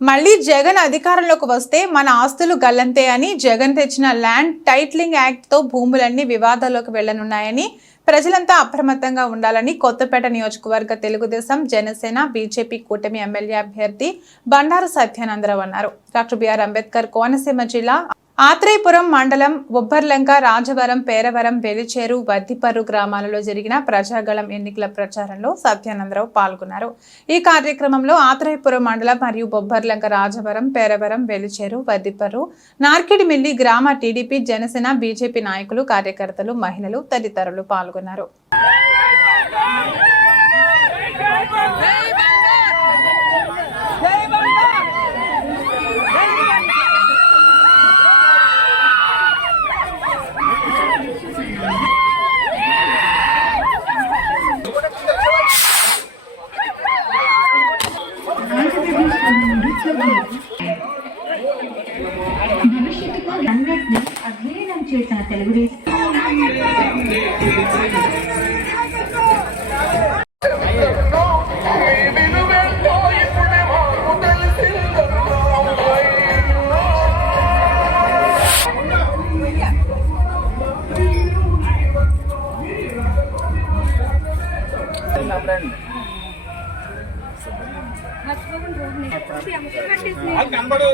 మళ్ళీ జగన్ అధికారంలోకి వస్తే మన ఆస్తులు గల్లంతే అని జగన్ తెచ్చిన ల్యాండ్ టైటిలింగ్ యాక్ట్ తో భూములన్నీ వివాదాల్లోకి వెళ్లనున్నాయని ప్రజలంతా అప్రమత్తంగా ఉండాలని కొత్తపేట నియోజకవర్గ తెలుగుదేశం జనసేన బీజేపీ కూటమి ఎమ్మెల్యే అభ్యర్థి బండారు సత్యానందరావు అన్నారు. డాక్టర్ బిఆర్ అంబేద్కర్ కోనసీమ జిల్లా ఆత్రేయపురం మండలం ఉబ్బర్లంక, రాజవరం, పేరవరం, వెలిచేరు, వద్దిపర్రు గ్రామాలలో జరిగిన ప్రజాగళం ఎన్నికల ప్రచారంలో సత్యానందరావు పాల్గొన్నారు. ఈ కార్యక్రమంలో ఆత్రేయపురం మండలం మరియు బొబ్బర్లంక, రాజవరం, పేరవరం, వెలిచేరు, వద్దిపర్రు, నార్కిడిమిల్లి గ్రామ టీడీపీ, జనసేన, బీజేపీ నాయకులు, కార్యకర్తలు, మహిళలు తదితరులు పాల్గొన్నారు. భవిష్యత్తుకు అన్నిటిని అధ్యయనం చేసిన తెలుగుదేశం కనబడు